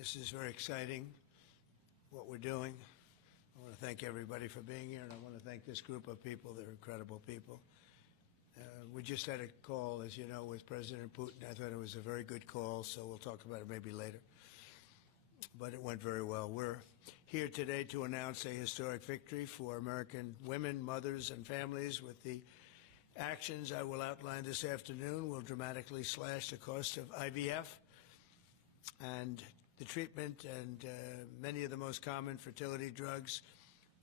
This is very exciting, what we're doing. I want to thank everybody for being here, and I want to thank this group of people. They're incredible people. We just had a call, as you know, with President Putin. I thought it was a very good call, so we'll talk about it maybe later. But it went very well. We're here today to announce a historic victory for American women, mothers, and families. With the actions I will outline this afternoon, will dramatically slash the cost of IVF and the treatment and many of the most common fertility drugs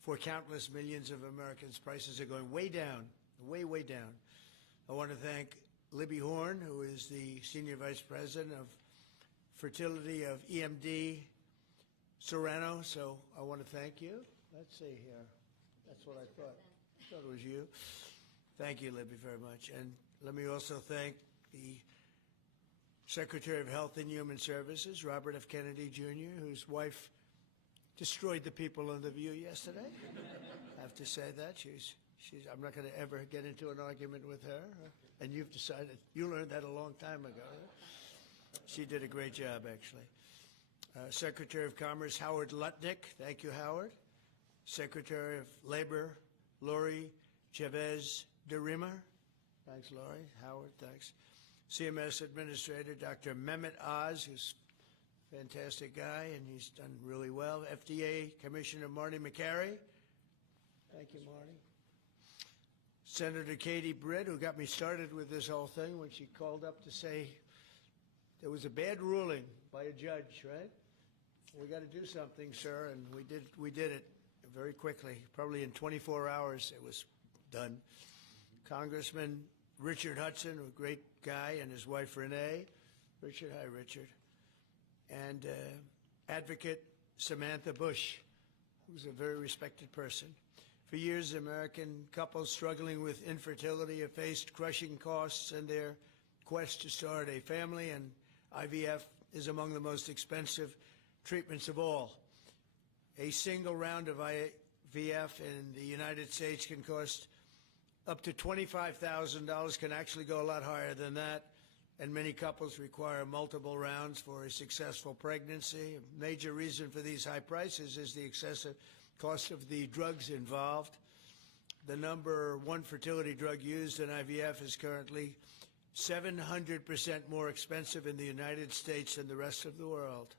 for countless millions of Americans. Prices are going way down, way down. I want to thank Libby Horn, who is the Senior Vice President of Fertility of EMD Serrano. So I want to thank you. Let's see here. That's what I thought. I thought it was you. Thank you, Libby, very much. And let me also thank the Secretary of Health and Human Services, Robert F. Kennedy, Jr., whose wife destroyed the people on The View yesterday. I have to say that. I'm not going to ever get into an argument with her. And you've decided, you learned that a long time ago. She did a great job, actually. Secretary of Commerce, Howard Lutnick. Thank you, Howard. Secretary of Labor, Lori Chavez de Rima. Thanks, Lori. Howard, thanks. CMS Administrator, Dr. Mehmet Oz, who's a fantastic guy, and he's done really well. FDA Commissioner Marty McCary. Thank you, Marty. Senator Katie Britt, who got me started with this whole thing when she called up to say there was a bad ruling by a judge, right? We got to do something, sir, and we did it very quickly. Probably in 24 hours it was done. Congressman Richard Hudson, a great guy, and his wife Renee. Richard, hi, Richard. And Advocate Samantha Bush, who's a very respected person. For years, American couples struggling with infertility have faced crushing costs in their quest to start a family, and IVF is among the most expensive treatments of all. A single round of IVF in the United States can cost up to $25,000, can actually go a lot higher than that, and many couples require multiple rounds for a successful pregnancy. A major reason for these high prices is the excessive cost of the drugs involved. The number one fertility drug used in IVF is currently 700% more expensive in the United States than the rest of the world.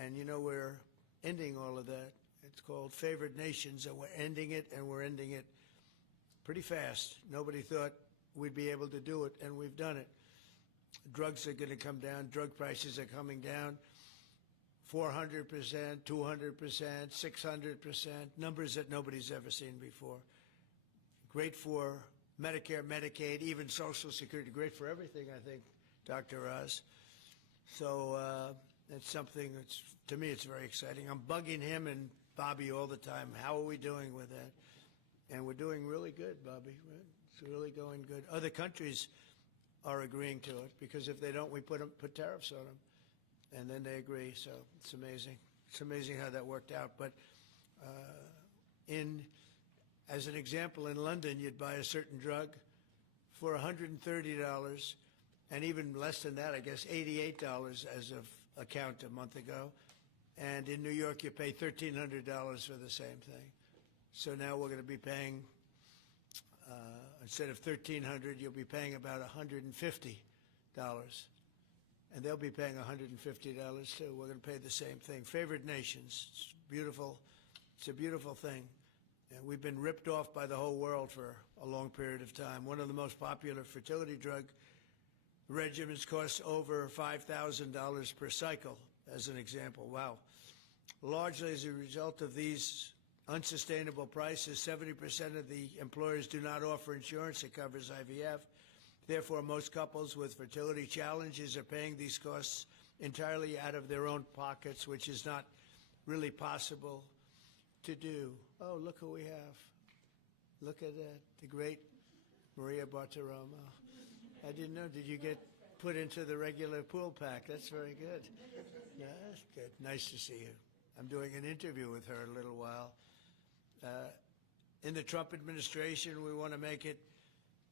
And you know, we're ending all of that. It's called favored nations, and we're ending it, and we're ending it pretty fast. Nobody thought we'd be able to do it, and we've done it. Drugs are going to come down. Drug prices are coming down 400%, 200%, 600%, numbers that nobody's ever seen before. Great for Medicare, Medicaid, even Social Security. Great for everything, I think, Dr. Oz. So it's something that's, to me, it's very exciting. I'm bugging him and Bobby all the time. How are we doing with that? And we're doing really good, Bobby. Right? It's really going good. Other countries are agreeing to it, because if they don't, we put tariffs on them, and then they agree. So it's amazing. It's amazing how that worked out. But as an example, in London, you'd buy a certain drug for $130, and even less than that, I guess, $88 as of a count a month ago. And in New York, you pay $1,300 for the same thing. So now we're going to be paying, instead of $1,300, you'll be paying about $150. And they'll be paying $150 too. We're going to pay the same thing. Favored nations. It's beautiful. It's a beautiful thing. And we've been ripped off by the whole world for a long period of time. One of the most popular fertility drug regimens costs over $5,000 per cycle, as an example. Wow. Largely as a result of these unsustainable prices, 70% of the employers do not offer insurance that covers IVF. Therefore, most couples with fertility challenges are paying these costs entirely out of their own pockets, which is not really possible to do. Oh, look who we have. Look at that, the great Maria Bartiromo. I didn't know, did you get put into the regular pool pack? That's very good. Yeah, that's good. Nice to see you. I'm doing an interview with her in a little while. In the Trump administration, we want to make it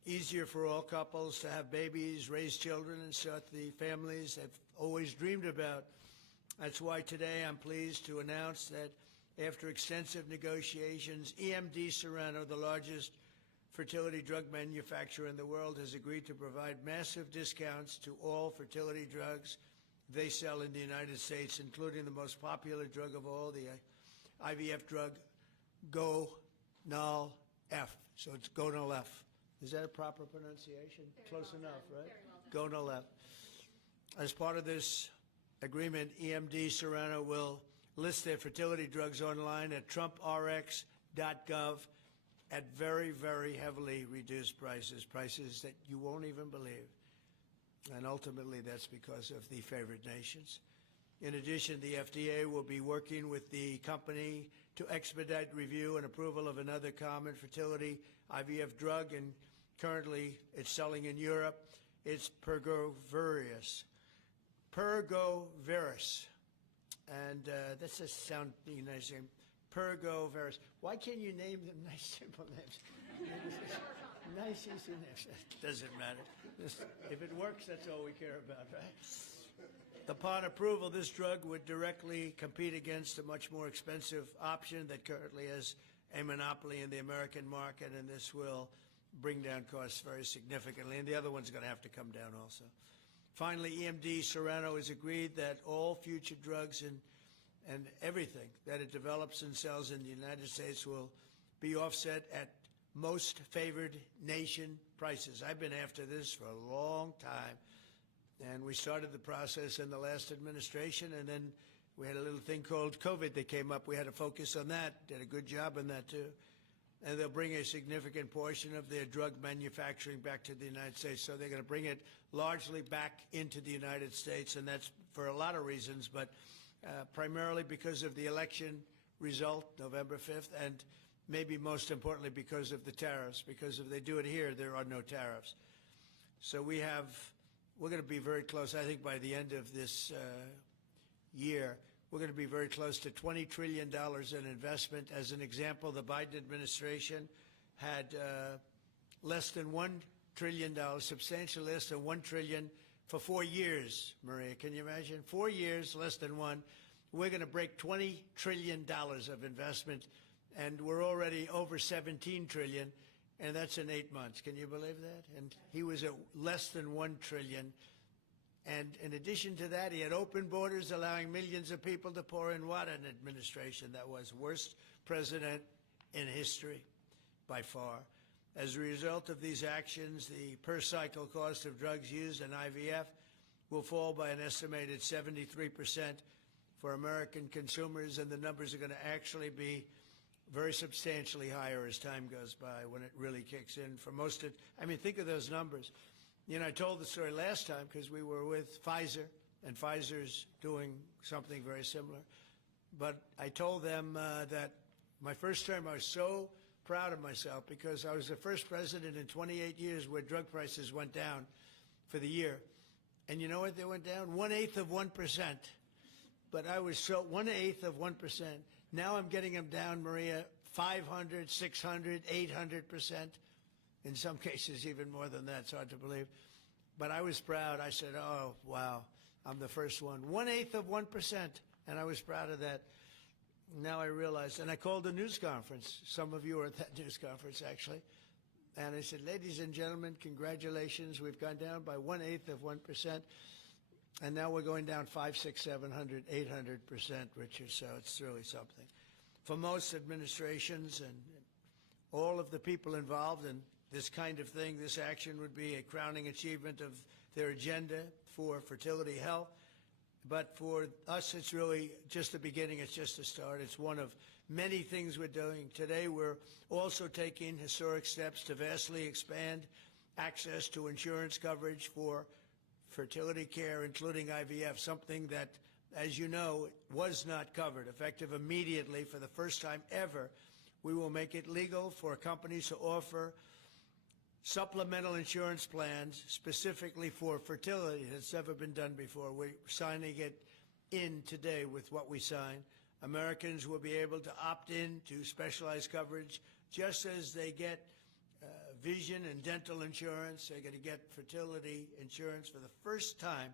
easier for all couples to have babies, raise children, and start the families they've always dreamed about. That's why today I'm pleased to announce that after extensive negotiations, EMD Serrano, the largest fertility drug manufacturer in the world, has agreed to provide massive discounts to all fertility drugs they sell in the United States, including the most popular drug of all, the IVF drug, Gonal-F. So it's Gonal-F. Is that a proper pronunciation? Close enough, right? Gonal-F. As part of this agreement, EMD Serrano will list their fertility drugs online at trumprx.gov at very, very heavily reduced prices, prices that you won't even believe. And ultimately, that's because of the favored nations. In addition, the FDA will be working with the company to expedite review and approval of another common fertility IVF drug, and currently it's selling in Europe. It's Pergoveris. Pergoveris. And that's a sound nice name. Pergoveris. Why can't you name them nice, simple names? Nice, easy names. Doesn't matter. If it works, that's all we care about, right? Upon approval, this drug would directly compete against a much more expensive option that currently has a monopoly in the American market, and this will bring down costs very significantly. And the other one's going to have to come down also. Finally, EMD Serrano has agreed that all future drugs and everything that it develops and sells in the United States will be offset at most favored nation prices. I've been after this for a long time, and we started the process in the last administration, and then we had a little thing called COVID that came up. We had to focus on that, did a good job on that too. And they'll bring a significant portion of their drug manufacturing back to the United States. So they're going to bring it largely back into the United States, and that's for a lot of reasons, but primarily because of the election result, November 5th, and maybe most importantly because of the tariffs, because if they do it here, there are no tariffs. So we're going to be very close, I think by the end of this year, we're going to be very close to $20 trillion in investment. As an example, the Biden administration had less than $1 trillion, substantially less than $1 trillion for 4 years, Maria. Can you imagine? 4 years, less than one. We're going to break $20 trillion of investment, and we're already over $17 trillion, and that's in 8 months. Can you believe that? And he was at less than $1 trillion. And in addition to that, he had open borders, allowing millions of people to pour in. What an administration that was. Worst president in history, by far. As a result of these actions, the per-cycle cost of drugs used in IVF will fall by an estimated 73% for American consumers, and the numbers are going to actually be very substantially higher as time goes by when it really kicks in. For most of, I mean, think of those numbers. You know, I told the story last time because we were with Pfizer, and Pfizer's doing something very similar. But I told them that my first term, I was so proud of myself because I was the first president in 28 years where drug prices went down for the year. And you know what they went down? 1/8 of 1%. But I was so 1/8 of 1%. Now I'm getting them down, Maria, 500, 600, 800%. In some cases, even more than that. It's hard to believe. But I was proud. I said, oh, wow, I'm the first one. 1/8 of 1%. And I was proud of that. Now I realize, and I called a news conference. Some of you were at that news conference, actually. And I said, ladies and gentlemen, congratulations. We've gone down by 1/8 of 1%. And now we're going down 500, 600, 700, 800%, Richard. So it's really something. For most administrations and all of the people involved in this kind of thing, this action would be a crowning achievement of their agenda for fertility health. But for us, it's really just the beginning. It's just the start. It's one of many things we're doing. Today, we're also taking historic steps to vastly expand access to insurance coverage for fertility care, including IVF, something that, as you know, was not covered. Effective immediately, for the first time ever, we will make it legal for companies to offer supplemental insurance plans specifically for fertility. That's never been done before. We're signing it in today with what we sign. Americans will be able to opt in to specialized coverage just as they get vision and dental insurance. They're going to get fertility insurance for the first time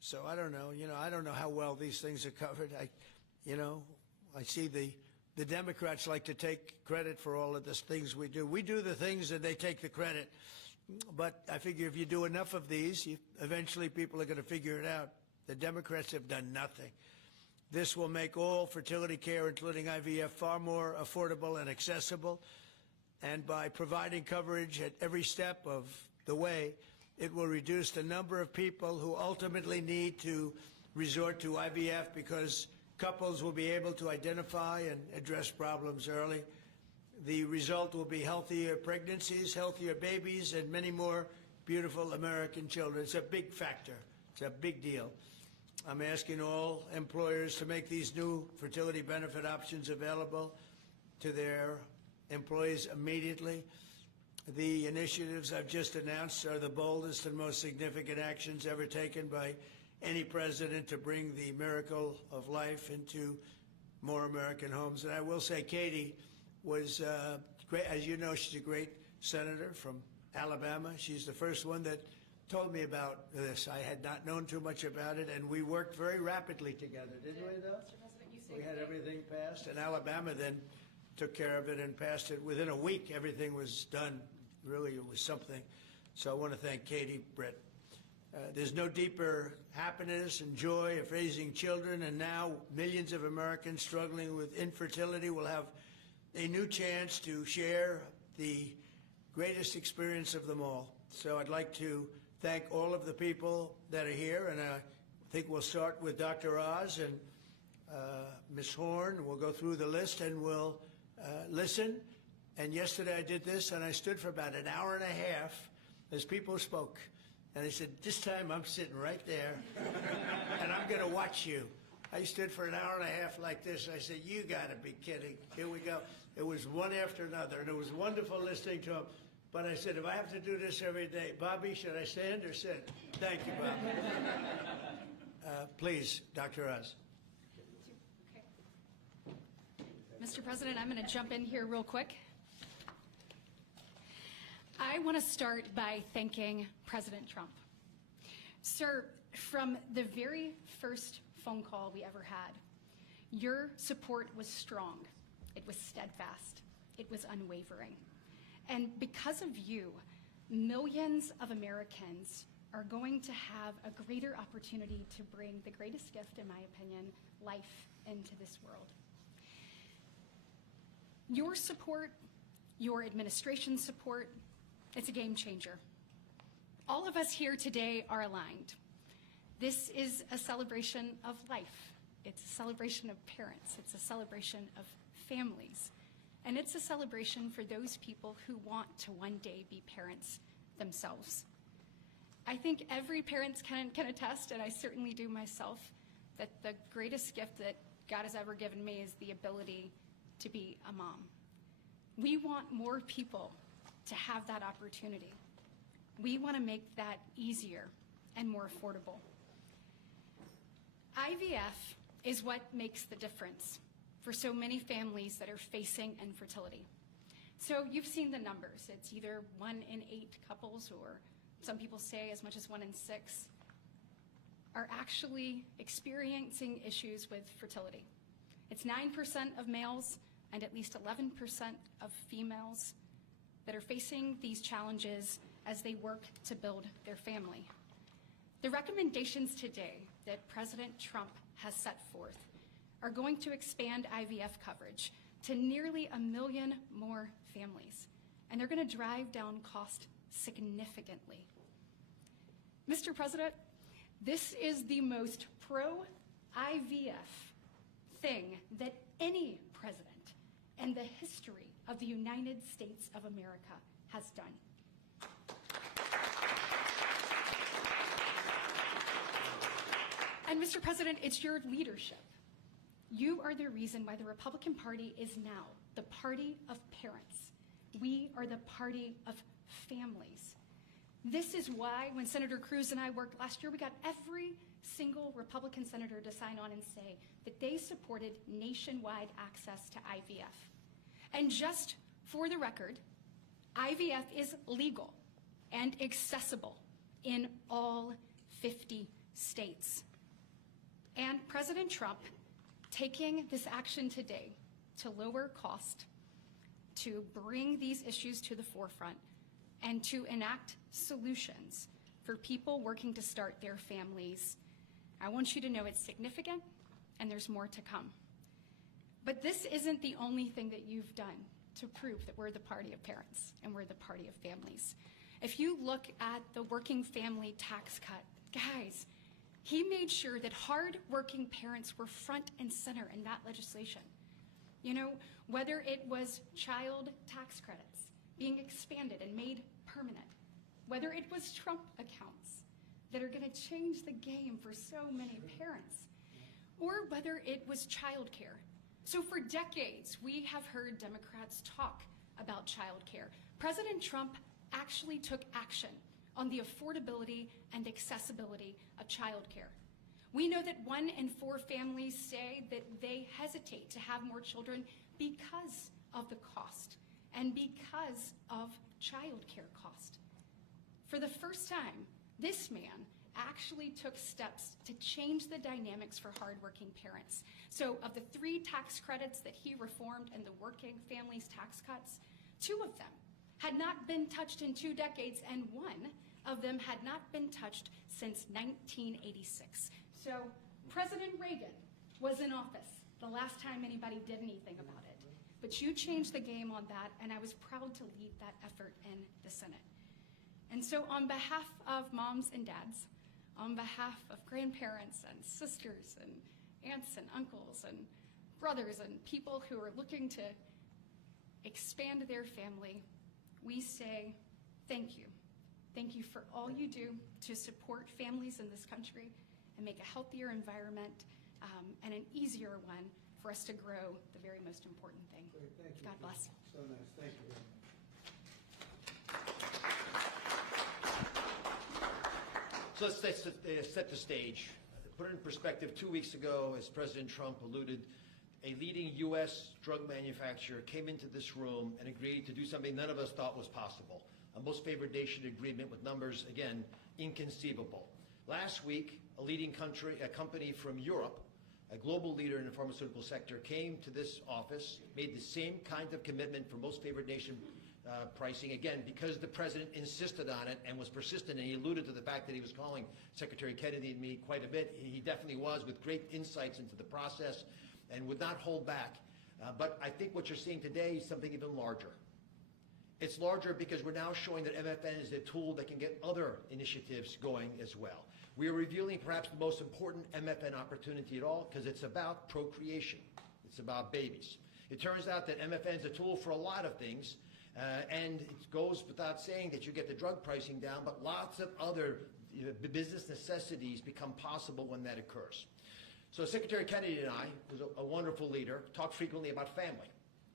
So I don't know. I don't know how well these things are covered. I see the Democrats like to take credit for all of the things we do. We do the things and they take the credit. But I figure if you do enough of these, eventually people are going to figure it out. The Democrats have done nothing. This will make all fertility care, including IVF, far more affordable and accessible. And by providing coverage at every step of the way, it will reduce the number of people who ultimately need to resort to IVF because couples will be able to identify and address problems early. The result will be healthier pregnancies, healthier babies, and many more beautiful American children. It's a big factor. It's a big deal. I'm asking all employers to make these new fertility benefit options available to their employees immediately. The initiatives I've just announced are the boldest and most significant actions ever taken by any president to bring the miracle of life into more American homes. And I will say Katie was great. As you know, she's a great senator from Alabama. She's the first one that told me about this. I had not known too much about it, and we worked very rapidly together, didn't we, though? Mr. President, you We had everything passed, and Alabama then took care of it and passed it. Within a week, everything was done. Really, it was something. So I want to thank Katie, Brett. There's no deeper happiness and joy of raising children, and now millions of Americans struggling with infertility will have a new chance to share the greatest experience of them all. So I'd like to thank all of the people that are here, and I think we'll start with Dr. Oz and Ms. Horn. We'll go through the list and we'll listen. And yesterday I did this, and I stood for about an hour and a half as people spoke. And I said, this time I'm sitting right there, and I'm going to watch you. I stood for an hour and a half like this, and I said, you got to be kidding. Here we go. It was one after another, and it was wonderful listening to them. But I said, if I have to do this every day, Bobby, should I stand or sit? Thank you, Bobby. Please, Dr. Oz. Okay. Mr. President, I'm going to jump in here real quick. I want to start by thanking President Trump. Sir, from the very first phone call we ever had, your support was strong. It was steadfast. It was unwavering. And because of you, millions of Americans are going to have a greater opportunity to bring the greatest gift, in my opinion, life into this world. Your support, your administration's support, it's a game changer. All of us here today are aligned. This is a celebration of life. It's a celebration of parents. It's a celebration of families. And it's a celebration for those people who want to one day be parents themselves. I think every parent can attest, and I certainly do myself, that the greatest gift that God has ever given me is the ability to be a mom. We want more people to have that opportunity. We want to make that easier and more affordable. IVF is what makes the difference for so many families that are facing infertility. So you've seen the numbers. It's either 1 in 8 couples, or some people say as much as 1 in 6, are actually experiencing issues with fertility. It's 9% of males and at least 11% of females that are facing these challenges as they work to build their family. The recommendations today that President Trump has set forth are going to expand IVF coverage to nearly 1 million more families, and they're going to drive down cost significantly. Mr. President, this is the most pro-IVF thing that any president in the history of the United States of America has done. And Mr. President, it's your leadership. You are the reason why the Republican Party is now the party of parents. We are the party of families. This is why when Senator Cruz and I worked last year, we got every single Republican senator to sign on and say that they supported nationwide access to IVF. And just for the record, IVF is legal and accessible in all 50 states. And President Trump taking this action today to lower cost, to bring these issues to the forefront, and to enact solutions for people working to start their families. I want you to know it's significant, and there's more to come. But this isn't the only thing that you've done to prove that we're the party of parents and we're the party of families. If you look at the working family tax cut, guys, he made sure that hard-working parents were front and center in that legislation. You know, whether it was child tax credits being expanded and made permanent, whether it was Trump accounts that are going to change the game for so many parents, or whether it was childcare. So for decades, we have heard Democrats talk about childcare. President Trump actually took action on the affordability and accessibility of childcare. We know that 1 in 4 families say that they hesitate to have more children because of the cost and because of childcare cost. For the first time, this man actually took steps to change the dynamics for hardworking parents. So of the 3 tax credits that he reformed and the working families tax cuts, 2 of them had not been touched in 2 decades, and 1 of them had not been touched since 1986. So President Reagan was in office the last time anybody did anything about it. But you changed the game on that, and I was proud to lead that effort in the Senate. And so on behalf of moms and dads, on behalf of grandparents and sisters and aunts and uncles and brothers and people who are looking to expand their family, we say thank you. Thank you for all you do to support families in this country and make a healthier environment and an easier one for us to grow the very most important thing. Great, thank you. God bless. So nice. Thank you. So let's set the stage. Put it in perspective, 2 weeks ago, as President Trump alluded, a leading U.S. drug manufacturer came into this room and agreed to do something none of us thought was possible. A most favored nation agreement with numbers, again, inconceivable. Last week, a company from Europe, a global leader in the pharmaceutical sector, came to this office, made the same kind of commitment for most favored nation pricing, again, because the president insisted on it and was persistent, and he alluded to the fact that he was calling Secretary Kennedy and me quite a bit. He definitely was, with great insights into the process and would not hold back. But I think what you're seeing today is something even larger. It's larger because we're now showing that MFN is a tool that can get other initiatives going as well. We are revealing perhaps the most important MFN opportunity at all, because it's about procreation. It's about babies. It turns out that MFN is a tool for a lot of things, and it goes without saying that you get the drug pricing down, but lots of other business necessities become possible when that occurs. So Secretary Kennedy and I, who's a wonderful leader, talk frequently about family.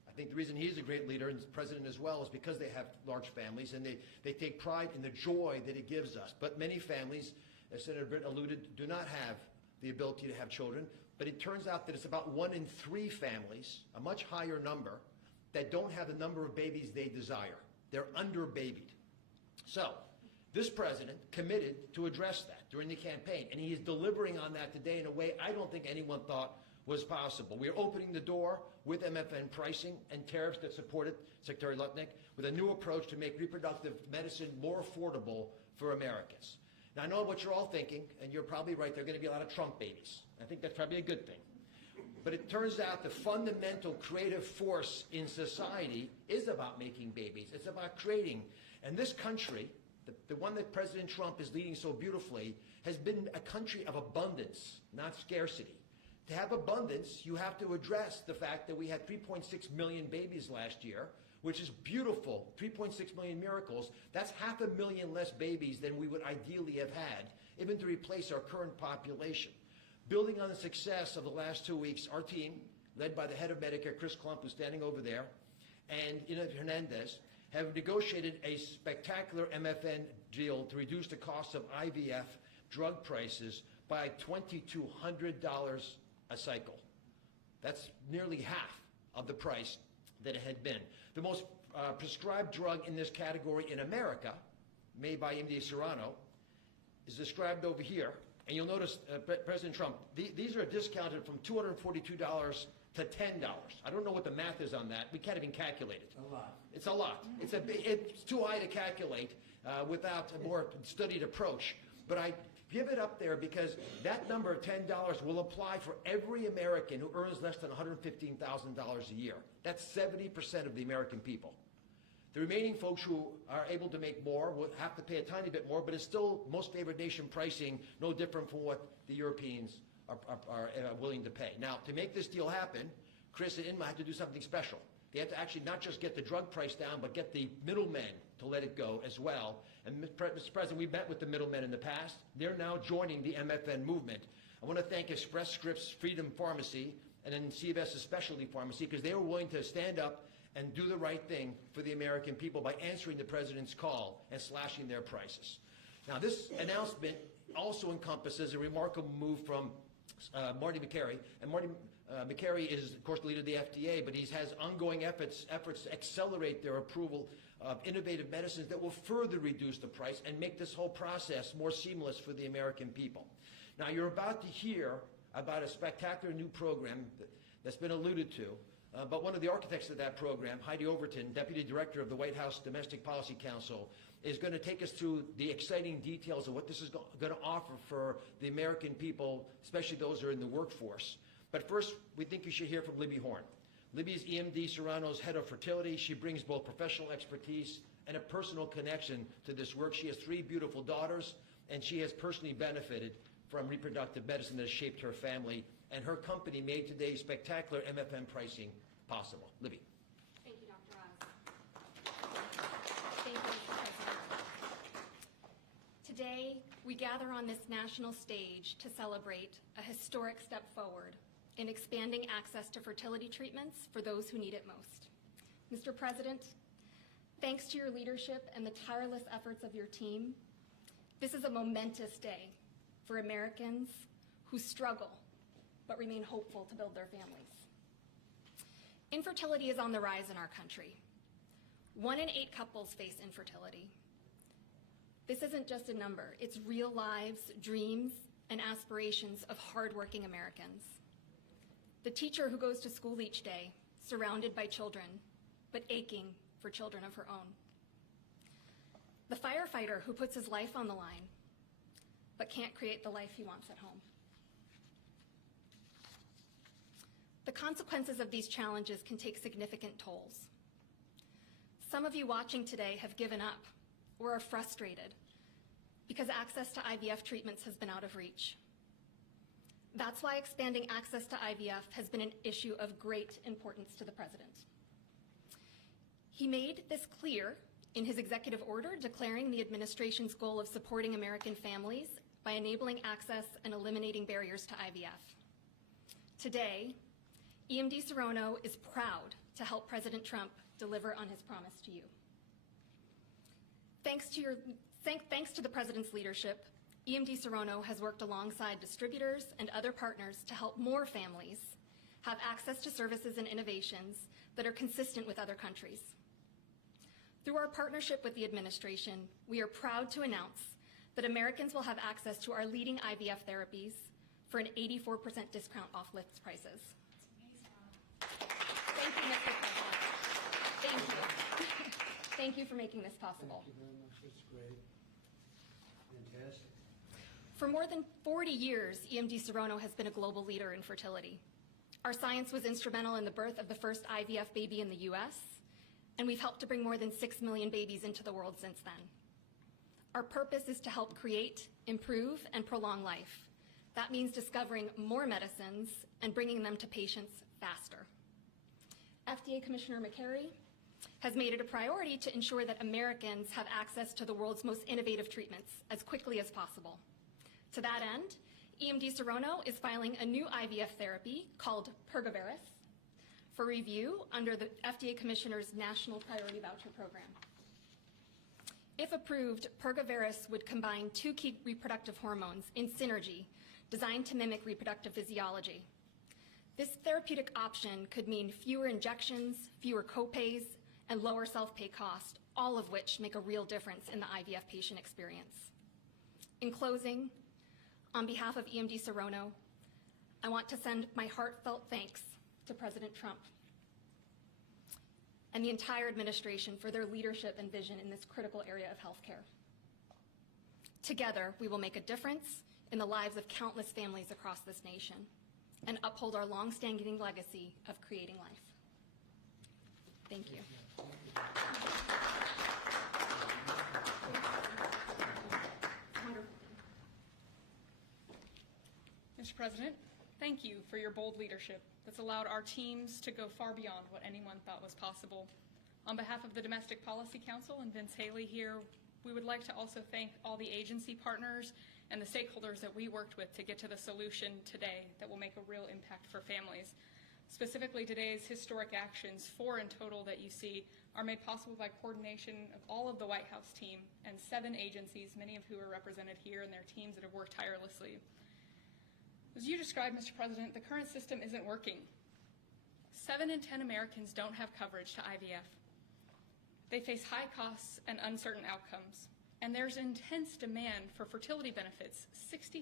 I think the reason he's a great leader, and president as well, is because they have large families, and they take pride in the joy that it gives us. But many families, as Senator Britt alluded, do not have the ability to have children. But it turns out that it's about 1 in 3 families, a much higher number, that don't have the number of babies they desire. They're under-babied. So this president committed to address that during the campaign, and he is delivering on that today in a way I don't think anyone thought was possible. We are opening the door with MFN pricing and tariffs that support it, Secretary Lutnick, with a new approach to make reproductive medicine more affordable for Americans. Now, I know what you're all thinking, and you're probably right, there are going to be a lot of Trump babies. I think that's probably a good thing. But it turns out the fundamental creative force in society is about making babies. It's about creating. And this country, the one that President Trump is leading so beautifully, has been a country of abundance, not scarcity. To have abundance, you have to address the fact that we had 3.6 million babies last year, which is beautiful, 3.6 million miracles. That's 500,000 less babies than we would ideally have had, even to replace our current population. Building on the success of the last 2 weeks, our team, led by the head of Medicare, Chris Klump, who's standing over there, and Ina Hernandez, have negotiated a spectacular MFN deal to reduce the cost of IVF drug prices by $2,200 a cycle. That's nearly half of the price that it had been. The most prescribed drug in this category in America, made by MD Serrano, is described over here And you'll notice, President Trump, these are discounted from $242 to $10. I don't know what the math is on that. We can't even calculate it. A lot. It's a lot. It's too high to calculate without a more studied approach. But I give it up there because that number of $10 will apply for every American who earns less than $115,000 a year. That's 70% of the American people. The remaining folks who are able to make more will have to pay a tiny bit more, but it's still most favored nation pricing, no different from what the Europeans are willing to pay. Now, to make this deal happen, Chris and Inma had to do something special. They had to actually not just get the drug price down, but get the middlemen to let it go as well. And Mr. President, we met with the middlemen in the past. They're now joining the MFN movement. I want to thank Express Scripts Freedom Pharmacy and then CVS's Specialty Pharmacy because they were willing to stand up and do the right thing for the American people by answering the president's call and slashing their prices. Now, this announcement also encompasses a remarkable move from Marty Makary. And Marty Makary is, of course, the leader of the FDA, but he has ongoing efforts to accelerate their approval of innovative medicines that will further reduce the price and make this whole process more seamless for the American people. Now, you're about to hear about a spectacular new program that's been alluded to, but one of the architects of that program, Heidi Overton, Deputy Director of the White House Domestic Policy Council, is going to take us through the exciting details of what this is going to offer for the American people, especially those who are in the workforce. But first, we think you should hear from Libby Horn. Libby's EMD Serrano's head of fertility. She brings both professional expertise and a personal connection to this work. She has 3 beautiful daughters, and she has personally benefited from reproductive medicine that has shaped her family, and her company made today's spectacular MFN pricing possible. Libby. Thank you, Dr. Oz. Thank you, Mr. President. Today, we gather on this national stage to celebrate a historic step forward in expanding access to fertility treatments for those who need it most. Mr. President, thanks to your leadership and the tireless efforts of your team, this is a momentous day for Americans who struggle but remain hopeful to build their families. Infertility is on the rise in our country. 1 in 8 couples face infertility. This isn't just a number, it's real lives, dreams, and aspirations of hardworking Americans. The teacher who goes to school each day, surrounded by children, but aching for children of her own. The firefighter who puts his life on the line, but can't create the life he wants at home. The consequences of these challenges can take significant tolls. Some of you watching today have given up or are frustrated because access to IVF treatments has been out of reach. That's why expanding access to IVF has been an issue of great importance to the President. He made this clear in his executive order declaring the administration's goal of supporting American families by enabling access and eliminating barriers to IVF. Today, EMD Serrano is proud to help President Trump deliver on his promise to you. Thanks to the President's leadership, EMD Serrano has worked alongside distributors and other partners to help more families have access to services and innovations that are consistent with other countries. Through our partnership with the administration, we are proud to announce that Americans will have access to our leading IVF therapies for an 84% discount off list prices. Thank you, Mr. President. Thank you. Thank you for making this possible. Thank you very much. That's great. Fantastic. For more than 40 years, EMD Serrano has been a global leader in fertility. Our science was instrumental in the birth of the first IVF baby in the US, and we've helped to bring more than 6 million babies into the world since then. Our purpose is to help create, improve, and prolong life. That means discovering more medicines and bringing them to patients faster. FDA Commissioner Makary has made it a priority to ensure that Americans have access to the world's most innovative treatments as quickly as possible. To that end, EMD Serrano is filing a new IVF therapy called Pergoveris for review under the FDA Commissioner's National Priority Voucher Program. If approved, Pergoveris would combine 2 key reproductive hormones in synergy designed to mimic reproductive physiology. This therapeutic option could mean fewer injections, fewer copays, and lower self-pay cost, all of which make a real difference in the IVF patient experience. In closing, On behalf of EMD Serrano, I want to send my heartfelt thanks to President Trump and the entire administration for their leadership and vision in this critical area of healthcare. Together, we will make a difference in the lives of countless families across this nation and uphold our long-standing legacy of creating life. Thank you. Mr. President, thank you for your bold leadership that's allowed our teams to go far beyond what anyone thought was possible. On behalf of the Domestic Policy Council and Vince Haley here, we would like to also thank all the agency partners and the stakeholders that we worked with to get to the solution today that will make a real impact for families. Specifically, today's historic actions, 4 in total that you see, are made possible by coordination of all of the White House team and 7 agencies, many of who are represented here, and their teams that have worked tirelessly. As you described, Mr. President, the current system isn't working. 7 in 10 Americans don't have coverage to IVF. They face high costs and uncertain outcomes. And there's intense demand for fertility benefits. 65%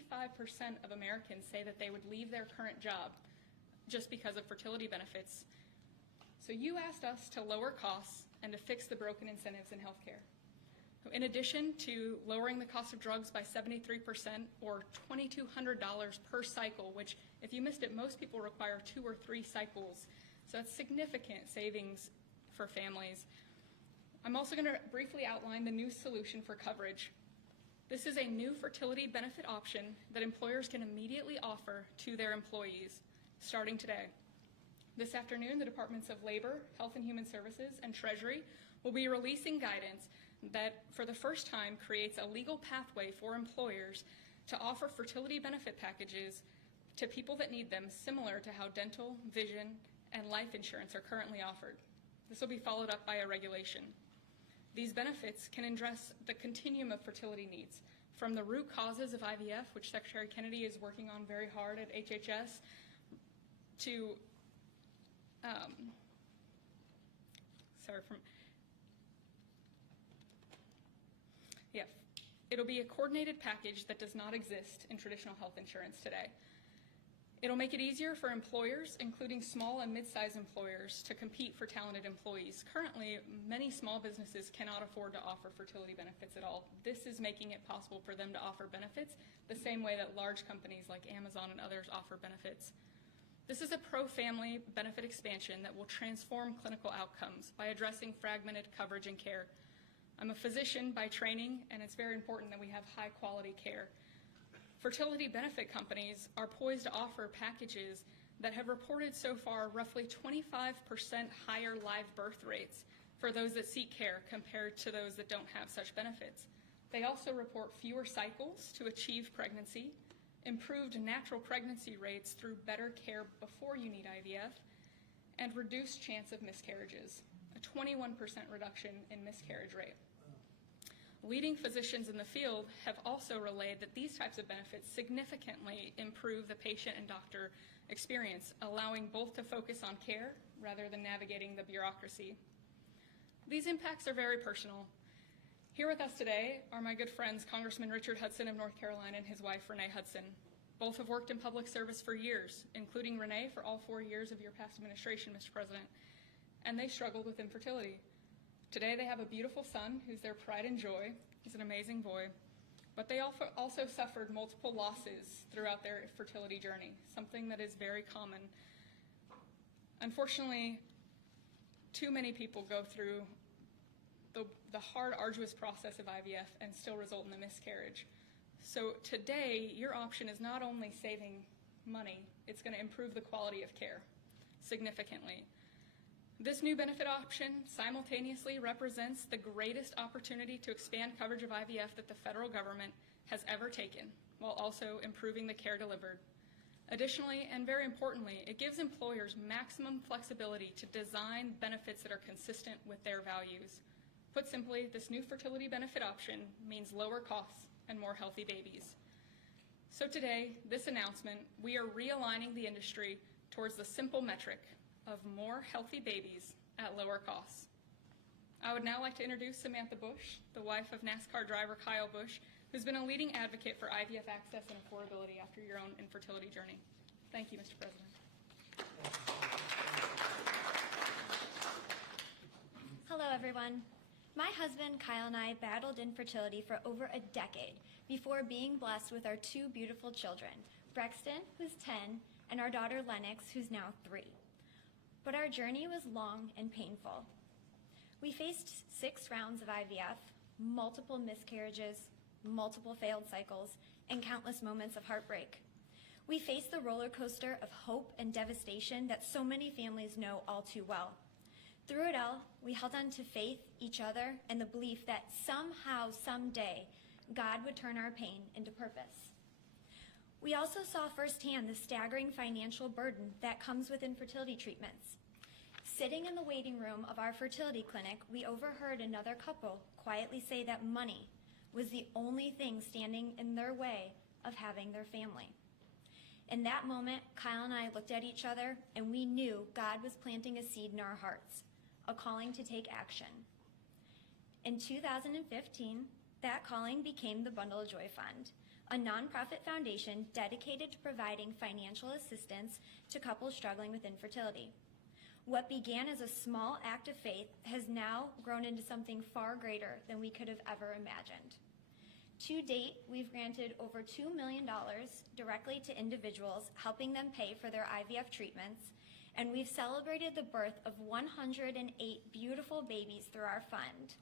of Americans say that they would leave their current job just because of fertility benefits. So you asked us to lower costs and to fix the broken incentives in healthcare. In addition to lowering the cost of drugs by 73% or $2,200 per cycle, which if you missed it, most people require 2 or 3 cycles. So that's significant savings for families. I'm also going to briefly outline the new solution for coverage. This is a new fertility benefit option that employers can immediately offer to their employees starting today. This afternoon, the Departments of Labor, Health and Human Services, and Treasury will be releasing guidance that for the first time creates a legal pathway for employers to offer fertility benefit packages to people that need them, similar to how dental, vision, and life insurance are currently offered. This will be followed up by a regulation. These benefits can address the continuum of fertility needs, from the root causes of IVF, which Secretary Kennedy is working on very hard at HHS, to it'll be a coordinated package that does not exist in traditional health insurance today. It'll make it easier for employers, including small and mid-sized employers, to compete for talented employees. Currently, many small businesses cannot afford to offer fertility benefits at all. This is making it possible for them to offer benefits the same way that large companies like Amazon and others offer benefits. This is a pro-family benefit expansion that will transform clinical outcomes by addressing fragmented coverage and care. I'm a physician by training, and it's very important that we have high-quality care. Fertility benefit companies are poised to offer packages that have reported so far roughly 25% higher live birth rates for those that seek care compared to those that don't have such benefits. They also report fewer cycles to achieve pregnancy, improved natural pregnancy rates through better care before you need IVF, and reduced chance of miscarriages, a 21% reduction in miscarriage rate. Leading physicians in the field have also relayed that these types of benefits significantly improve the patient and doctor experience, allowing both to focus on care rather than navigating the bureaucracy. These impacts are very personal. Here with us today are my good friends, Congressman Richard Hudson of North Carolina and his wife, Renee Hudson. Both have worked in public service for years, including Renee for all 4 years of your past administration, Mr. President, and they struggled with infertility. Today they have a beautiful son who's their pride and joy. He's an amazing boy. But they also suffered multiple losses throughout their fertility journey, something that is very common. Unfortunately, too many people go through the hard, arduous process of IVF and still result in a miscarriage. So today, your option is not only saving money, it's going to improve the quality of care significantly. This new benefit option simultaneously represents the greatest opportunity to expand coverage of IVF that the federal government has ever taken, while also improving the care delivered. Additionally, and very importantly, it gives employers maximum flexibility to design benefits that are consistent with their values. Put simply, this new fertility benefit option means lower costs and more healthy babies. So today, this announcement, we are realigning the industry towards the simple metric of more healthy babies at lower costs. I would now like to introduce Samantha Bush, the wife of NASCAR driver Kyle Busch, who's been a leading advocate for IVF access and affordability after your own infertility journey. Thank you, Mr. President. Hello, everyone. My husband, Kyle, and I battled infertility for over a decade before being blessed with our two beautiful children, Brexton, who's 10, and our daughter, Lennox, who's now 3. But our journey was long and painful. We faced 6 rounds of IVF, multiple miscarriages, multiple failed cycles, and countless moments of heartbreak. We faced the roller coaster of hope and devastation that so many families know all too well. Through it all, we held on to faith, each other, and the belief that somehow, someday, God would turn our pain into purpose. We also saw firsthand the staggering financial burden that comes with infertility treatments. Sitting in the waiting room of our fertility clinic, we overheard another couple quietly say that money was the only thing standing in their way of having their family. In that moment, Kyle and I looked at each other and we knew God was planting a seed in our hearts, a calling to take action. In 2015, that calling became the Bundle of Joy Fund, a nonprofit foundation dedicated to providing financial assistance to couples struggling with infertility. What began as a small act of faith has now grown into something far greater than we could have ever imagined. To date, we've granted over $2 million directly to individuals, helping them pay for their IVF treatments, and we've celebrated the birth of 108 beautiful babies through our fund.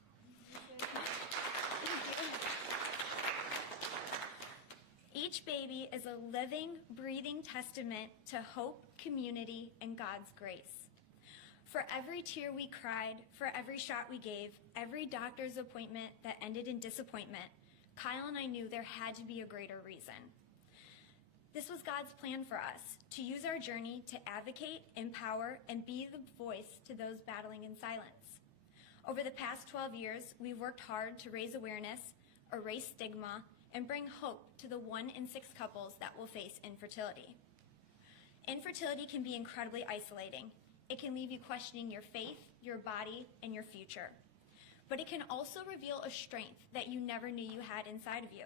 Each baby is a living, breathing testament to hope, community, and God's grace. For every tear we cried, for every shot we gave, every doctor's appointment that ended in disappointment, Kyle and I knew there had to be a greater reason. This was God's plan for us, to use our journey to advocate, empower, and be the voice to those battling in silence. Over the past 12 years, we've worked hard to raise awareness, erase stigma, and bring hope to the 1 in 6 couples that will face infertility. Infertility can be incredibly isolating. It can leave you questioning your faith, your body, and your future. But it can also reveal a strength that you never knew you had inside of you.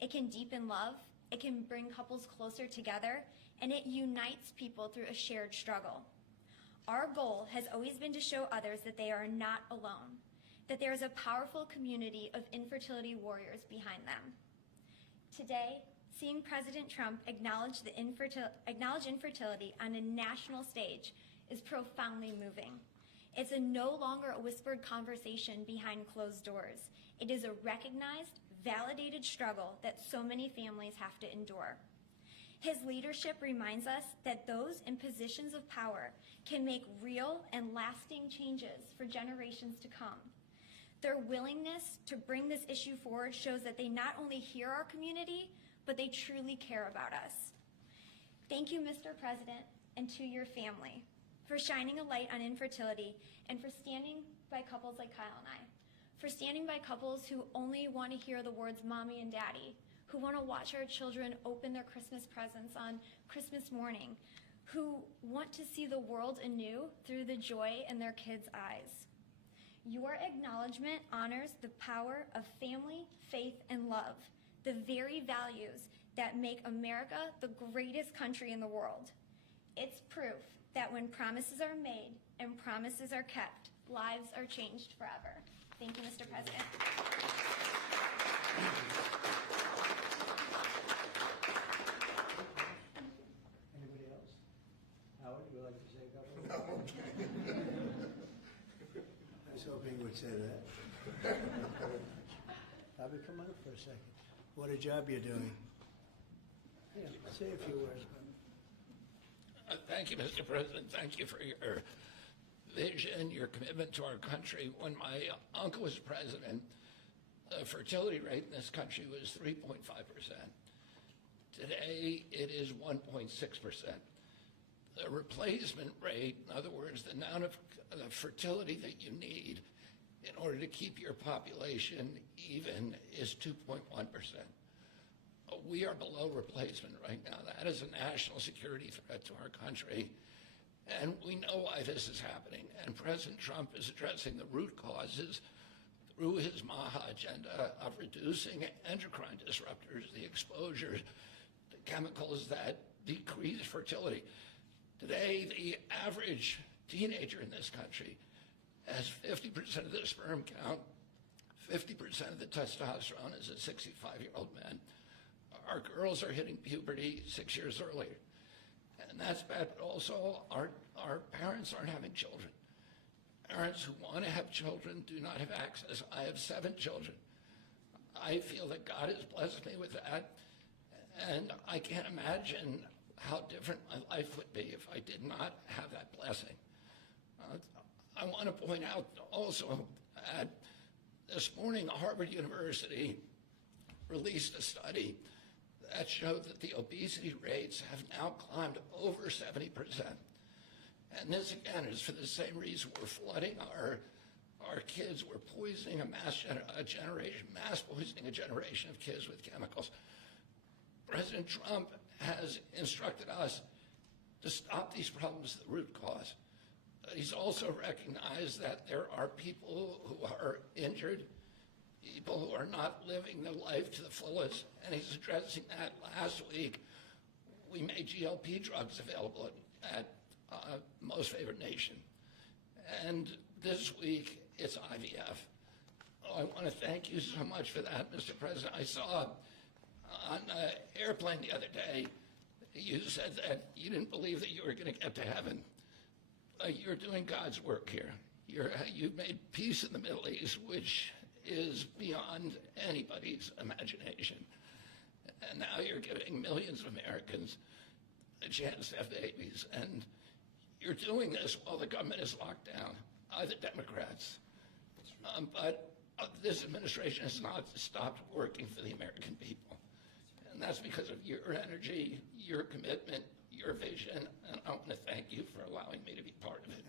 It can deepen love, it can bring couples closer together, and it unites people through a shared struggle. Our goal has always been to show others that they are not alone, that there is a powerful community of infertility warriors behind them. Today, seeing President Trump acknowledge infertility on a national stage is profoundly moving. It's no longer a whispered conversation behind closed doors. It is a recognized, validated struggle that so many families have to endure. His leadership reminds us that those in positions of power can make real and lasting changes for generations to come. Their willingness to bring this issue forward shows that they not only hear our community, but they truly care about us. Thank you, Mr. President, and to your family for shining a light on infertility and for standing by couples like Kyle and I, for standing by couples who only want to hear the words mommy and daddy, who want to watch our children open their Christmas presents on Christmas morning, who want to see the world anew through the joy in their kids' eyes. Your acknowledgement honors the power of family, faith, and love, the very values that make America the greatest country in the world. It's proof that when promises are made and promises are kept, lives are changed forever. Thank you, Mr. President. Anybody else? Howard, you would like to say a couple? No. I was hoping you would say that. Bobby, come on up for a second. What a job you're doing. Yeah, say a few words. Thank you, Mr. President. Thank you for your vision, your commitment to our country. When my uncle was president, the fertility rate in this country was 3.5%. Today, it is 1.6%. The replacement rate, in other words, the amount of fertility that you need in order to keep your population even, is 2.1%. We are below replacement right now. That is a national security threat to our country. And we know why this is happening. And President Trump is addressing the root causes through his MAHA agenda of reducing endocrine disruptors, the exposure to chemicals that decrease fertility. Today, the average teenager in this country has 50% of the sperm count, 50% of the testosterone as a 65-year-old man. Our girls are hitting puberty 6 years earlier. And that's bad, but also our parents aren't having children. Parents who want to have children do not have access. I have 7 children. I feel that God has blessed me with that, and I can't imagine how different my life would be if I did not have that blessing. I want to point out also that this morning Harvard University released a study that showed that the obesity rates have now climbed over 70%. And this, again, is for the same reason we're flooding our kids. We're poisoning mass poisoning a generation of kids with chemicals. President Trump has instructed us to stop these problems at the root cause. He's also recognized that there are people who are injured, people who are not living their life to the fullest, and he's addressing that. Last week, we made GLP drugs available at Most Favored Nation. And this week, it's IVF. I want to thank you so much for that, Mr. President. I saw on an airplane the other day, you said that you didn't believe that you were going to get to heaven. You're doing God's work here. You've made peace in the Middle East, which is beyond anybody's imagination. And now you're giving millions of Americans a chance to have babies. And you're doing this while the government is locked down by the Democrats. But this administration has not stopped working for the American people. And that's because of your energy, your commitment, your vision, and I want to thank you for allowing me to be part of it.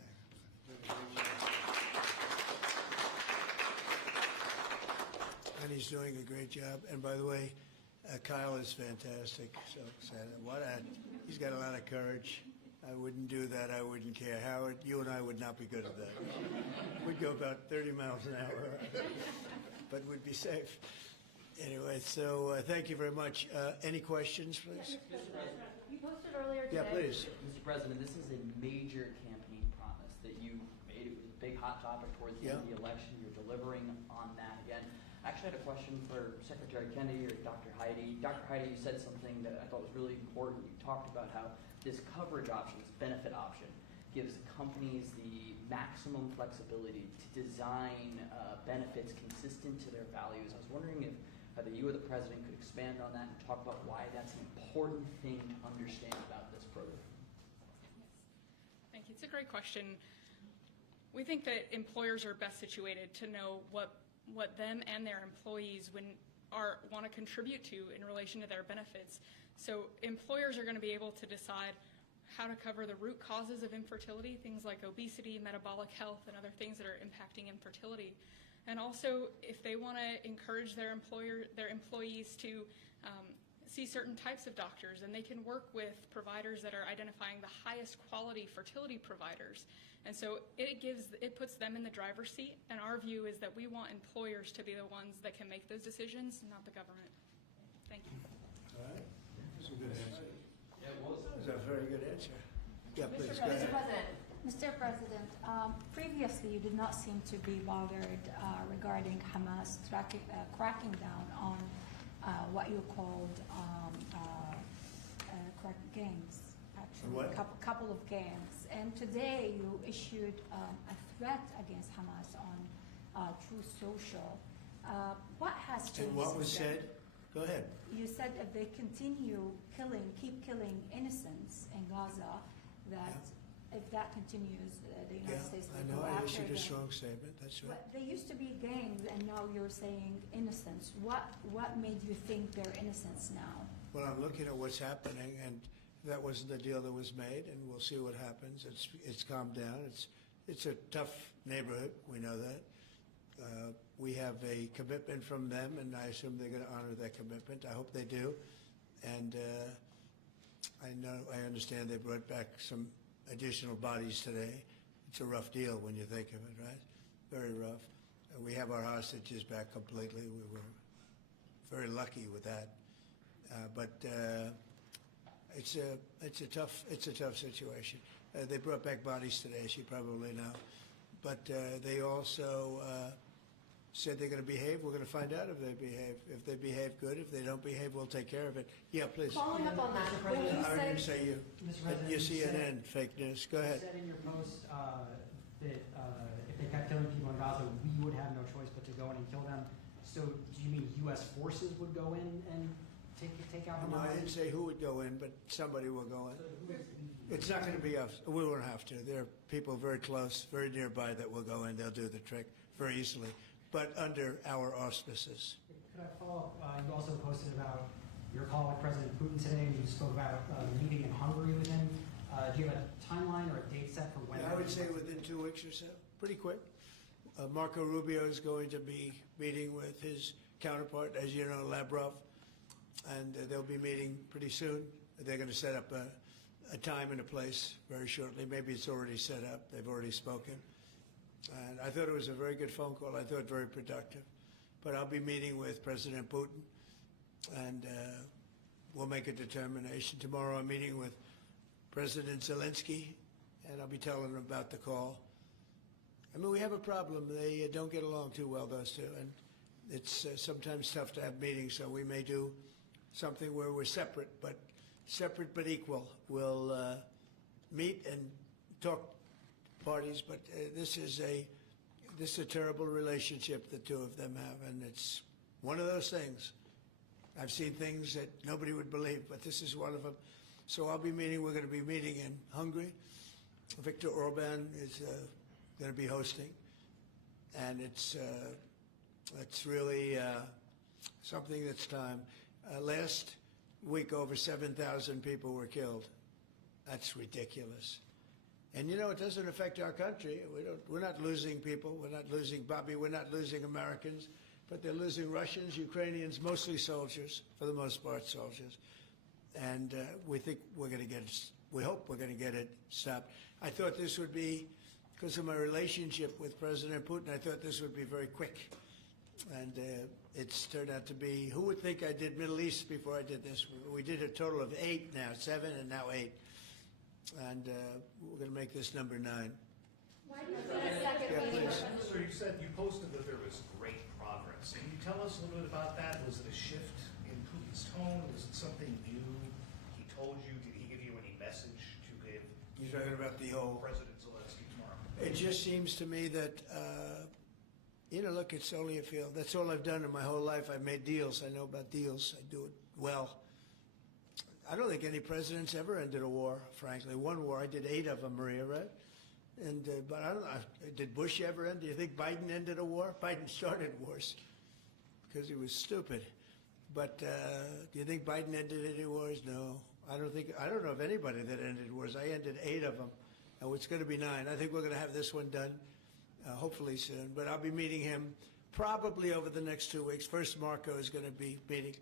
And he's doing a great job. And by the way, Kyle is fantastic. So he's got a lot of courage. I wouldn't do that. I wouldn't care. Howard, you and I would not be good at that. We'd go about 30 miles an hour, but we'd be safe. Anyway, so thank you very much. Any questions, please? Mr. President, you posted earlier today. Yeah, please. Mr. President, this is a major campaign promise that you made. It was a big hot topic towards the end of the election. You're delivering on that again. I actually had a question for Secretary Kennedy or Dr. Heidi. Dr. Heidi, you said something that I thought was really important. You talked about how this coverage option, this benefit option, gives companies the maximum flexibility to design benefits consistent to their values. I was wondering if either you or the President could expand on that and talk about why that's an important thing to understand about this program. Thank you. It's a great question. We think that employers are best situated to know what them and their employees want to contribute to in relation to their benefits. So employers are going to be able to decide how to cover the root causes of infertility, things like obesity, metabolic health, and other things that are impacting infertility. And also, if they want to encourage their employees to see certain types of doctors, and they can work with providers that are identifying the highest quality fertility providers. And so it puts them in the driver's seat, and our view is that we want employers to be the ones that can make those decisions, not the government. Thank you. All right. That's a good answer. That's a very good answer. Yeah, please, go ahead. Mr. President, previously you did not seem to be bothered regarding Hamas cracking down on what you called gangs, actually, What? couple of gangs. And today you issued a threat against Hamas on Truth Social. What has changed? And what was since then? said? Go ahead. You said if they keep killing innocents in Gaza, that if that continues, the Yeah, United States I will know. go I after issued a them. strong statement. That's right. But they used to be gangs, and now you're saying innocents. What made you think they're innocents now? Well, I'm looking at what's happening, and that wasn't the deal that was made, and we'll see what happens. It's calmed down. It's a tough neighborhood. We know that. We have a commitment from them, and I assume they're going to honor that commitment. I hope they do. And I understand they brought back some additional bodies today. It's a rough deal when you think of it, right? Very rough. We have our hostages back completely. We were very lucky with that. But it's a tough situation. They brought back bodies today, as you probably know. But they also said they're going to behave. We're going to find out if they behave. If they behave good, if they don't behave, we'll take care of it. Yeah, please. Following up on that, when you I didn't say say you. Mr. President, You you CNN, said- fake news. Go You ahead. said in your post that if they kept killing people in Gaza, we would have no choice but to go in and kill them. So do you mean U.S. forces would go in and take out No, I Hamas? didn't say who would go in, but somebody will go in. It's not going to be us. We won't have to. There are people very close, very nearby that will go in. They'll do the trick very easily, but under our auspices. Could I follow up? You also posted about your call with President Putin today, and you spoke about the meeting in Hungary with him. Do you have a timeline or a date set for when? I would say within 2 weeks or so, pretty quick. Marco Rubio is going to be meeting with his counterpart, as you know, Lavrov, and they'll be meeting pretty soon. They're going to set up a time and a place very shortly. Maybe it's already set up. They've already spoken. And I thought it was a very good phone call. I thought very productive. But I'll be meeting with President Putin, and we'll make a determination. Tomorrow I'm meeting with President Zelensky, and I'll be telling him about the call. I mean, we have a problem. They don't get along too well, those two, and it's sometimes tough to have meetings, so we may do something where we're separate but equal. We'll meet and talk parties, but this is a terrible relationship the two of them have, and it's one of those things. I've seen things that nobody would believe, but this is one of them. So we're going to be meeting in Hungary. Viktor Orban is going to be hosting, and it's really something that's time. Last week, over 7,000 people were killed. That's ridiculous. And you know, it doesn't affect our country. We're not losing people. We're not losing Bobby. We're not losing Americans, but they're losing Russians, Ukrainians, mostly soldiers, for the most part, soldiers. And we think we're going to get it. We hope we're going to get it stopped. I thought this would be, because of my relationship with President Putin, I thought this would be very quick. And it's turned out to be, who would think I did Middle East before I did this? We did a total of 8 now, 7 and now 8. And we're going to make this number 9. why do you think a second Yeah, meeting? please. So you said, you posted that there was great progress. Can you tell us a little bit about that? Was it a shift in Putin's tone? Was it something new he told you? Did he give you any message to give You're talking about the whole... President Zelensky tomorrow? It just seems to me that, look, it's only a field. That's all I've done in my whole life. I've made deals. I know about deals. I do it well. I don't think any president's ever ended a war, frankly. One war, I did 8 of them, Maria, right? And but I don't know, did Bush ever end? Do you think Biden ended a war? Biden started wars because he was stupid. But do you think Biden ended any wars? No. I don't know of anybody that ended wars. I ended 8 of them. And it's going to be 9. I think we're going to have this one done, hopefully soon. But I'll be meeting him probably over the next 2 weeks. First, Marco is going to be meeting.